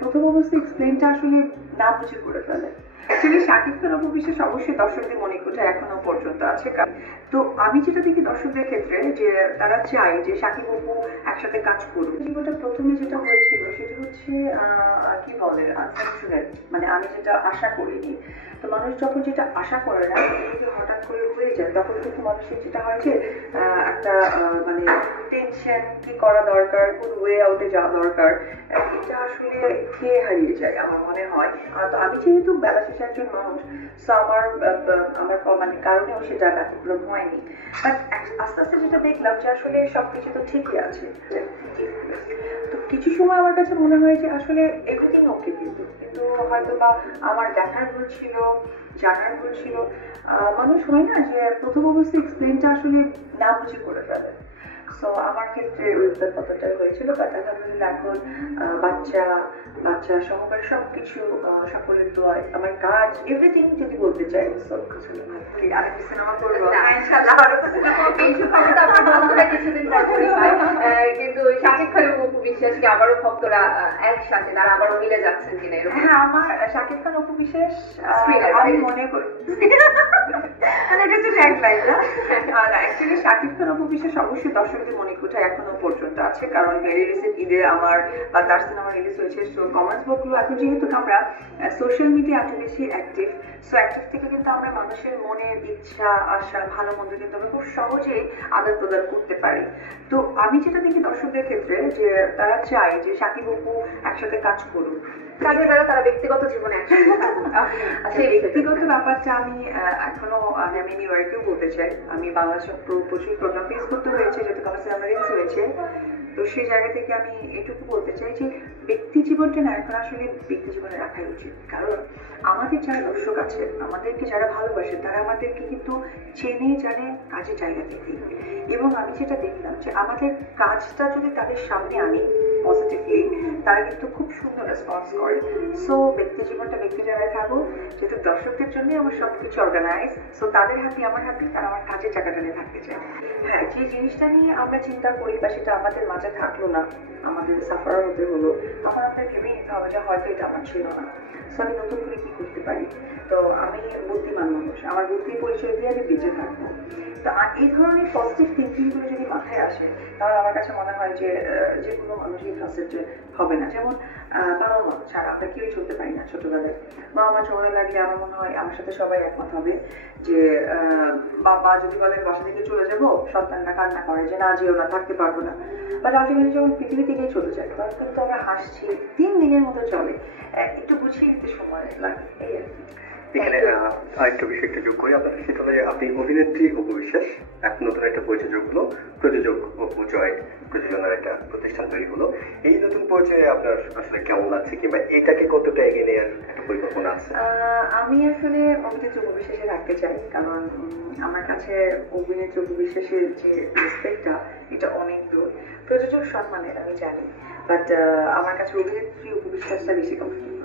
প্রথম অবস্থায় এক্সপ্লেনটা আসলে না বুঝে করে ফেলে। অ্যাকচুয়ালি শাকিব খান অপু বিশ্বাস অবশ্যই দর্শকদের মনে কোথায় এখনো পর্যন্ত আছে। তো আমি যেটা দেখি দর্শকদের ক্ষেত্রে যে তারা চায় যে শাকিব অপু একসাথে কাজ করুক। জীবনটা প্রথমে যেটা হয়েছিল সেটা হচ্ছে কি বলে আনফরচুনেট, মানে আমি যেটা আশা করিনি। তো মানুষ যখন যেটা আশা করে না যদি হঠাৎ করে হয়ে যায় তখন কিন্তু মানুষের যেটা হয় যে একটা মানে টেনশন, কি করা দরকার, কোন ওয়ে আউটে যাওয়া দরকার, এটা আসলে খেয়ে হারিয়ে যায় আমার মনে হয়। তো আমি যেহেতু বেলা শেষে একজন মানুষ, তো আমার মানে কারণেও সেটা ব্যতিক্রম হয়নি। বাট আস্তে আস্তে যেটা দেখলাম যে আসলে সবকিছু তো ঠিকই আছে। তো কিছু সময় আমার কাছে মনে হয় যে আসলে এভরিথিং ওকে, কিন্তু কিন্তু হয়তো বা আমার দেখার ভুল ছিল, জানার ভুল ছিল। মানুষ হয় না যে প্রথম অবস্থায় এক্সপ্লেনটা আসলে না বুঝে করে ফেলে। সো আমার ক্ষেত্রে ওই ব্যাপারটাই হয়েছিল। বাট আলহামদুলিল্লাহ এখন বাচ্চা বাচ্চা সহকারে সবকিছু সকলের দোয়ায় আমার কাজ এভরিথিং যদি বলতে চাই সবকিছু আরেকটি সিনেমা করবো ইনশাআল্লাহ। কিছুদিন পর কিন্তু শাকিব খান এবং অপু বিশ্বাসকে আবারও ভক্তরা একসাথে তারা আবারও মিলে যাচ্ছেন কিনা এরকম? হ্যাঁ, আমার শাকিব খান অপু বিশ্বাস আমি মনে করি মানে এটা হচ্ছে ট্যাগলাইন না। আর অ্যাকচুয়ালি শাকিব খান অপু বিশ্বাস অবশ্যই দর্শকদের মনে কোথায় এখনো পর্যন্ত আছে, কারণ ভেরি রিসেন্ট ঈদে আমার বা তার সিনেমা রিলিজ হয়েছে। সো কমেন্টস বক্সগুলো এখন যেহেতু আমরা সোশ্যাল মিডিয়া এত বেশি অ্যাক্টিভ, সো অ্যাক্টিভ থেকে কিন্তু আমরা মানুষের মনের ইচ্ছা আশা ভালো মন্দ কিন্তু আমরা খুব সহজেই আদান প্রদান করতে পারি। তো আমি যেটা দেখি দর্শকদের ক্ষেত্রে যে তারা চায় যে শাকিব অপু একসাথে কাজ করুক। কাজের বেলা তারা ব্যক্তিগত জীবনে একসাথে আচ্ছা, ব্যক্তিগত ব্যাপারটা আমি এখনো আমি নিউ ইয়র্কেও বলতে চাই। আমি বাংলাদেশে প্রচুর প্রোগ্রাম ফেস করতে হয়েছে যেহেতু আমার সিনেমা রিলিজ হয়েছে। তো সেই জায়গা থেকে আমি এটুকু বলতে চাই যে ব্যক্তি জীবনটা না এখন আসলে ব্যক্তি জীবনে রাখাই উচিত। কারণ আমাদের যারা দর্শক আছে, আমাদেরকে যারা ভালোবাসে, তারা আমাদেরকে কিন্তু চেনে জানে কাজের জায়গা থেকে। এবং আমি যেটা দেখলাম যে আমাদের কাজটা যদি তাদের সামনে আনি পজিটিভলি, তারা কিন্তু খুব সুন্দর রেসপন্স করে। সো ব্যক্তি জীবনটা ব্যক্তি জায়গায় থাকুক, যেহেতু দর্শকদের জন্য আমার সবকিছু অর্গানাইজ। সো তাদের হ্যাপি আমার হ্যাপি, তারা আমার কাজের জায়গাটা নিয়ে থাকতে চায়। হ্যাঁ, যে জিনিসটা নিয়ে আমরা চিন্তা করি বা সেটা আমাদের মাঝে থাকলো না, আমাদের সাফার হতে হলো, তখন আপনার ভেবে নিতে হবে যে হয়তো এটা আমার ছিল না। সো আমি নতুন করে কি করতে পারি। তো আমি বুদ্ধিমান মানুষ, আমার বুদ্ধির পরিচয় দিয়ে আমি বেঁচে থাকবো। তো এই ধরনের পজিটিভ থিঙ্কিংগুলো যদি মাথায় আসে তাহলে আমার কাছে মনে হয় যে যে কোনো মানুষই ফ্রাস্ট্রেটেড হবে না। যেমন বাবা মা ছাড়া আমরা কেউই চলতে পারি না ছোটবেলায়। বাবা মা ঝগড়া লাগলে আমার মনে হয় আমার সাথে সবাই একমত হবে যে বাবা যদি বলেন বাসা থেকে চলে যাবো, সন্তানরা কান্না করে যে না যেও না, থাকতে পারবো না। বাট আলটিমেটলি যখন পৃথিবী থেকেই চলে যায় তখন কিন্তু আমরা হাসছি, 3 দিনের মতো চলে, একটু গুছিয়ে দিতে সময় লাগে, এই আর কি। এখানে আরেকটা বিষয় একটু যোগ করি আপনাদের, সেটা হলে আপনি অভিনেত্রী অপু বিশ্বাস, এখন নতুন একটা পরিচয় হলো, প্রযোজক অপু জয় প্রযোজনার একটা প্রতিষ্ঠান তৈরি হলো। এই নতুন পরিচয়ে আপনার আসলে কেমন লাগছে, কিংবা এটাকে কতটা এগিয়ে নেওয়ার একটা পরিকল্পনা আছে? আমি আসলে অভিনেত্রী অপু বিশ্বাসে থাকতে চাই, কারণ আমার কাছে অভিনেত্রী অপু বিশ্বাসের যে রেসপেক্টটা এটা অনেক দূর। প্রযোজক সম্মানের আমি জানি, বাট আমার কাছে অভিনেত্রী অপু বিশ্বাসটা বেশি কমফোর্টেবল।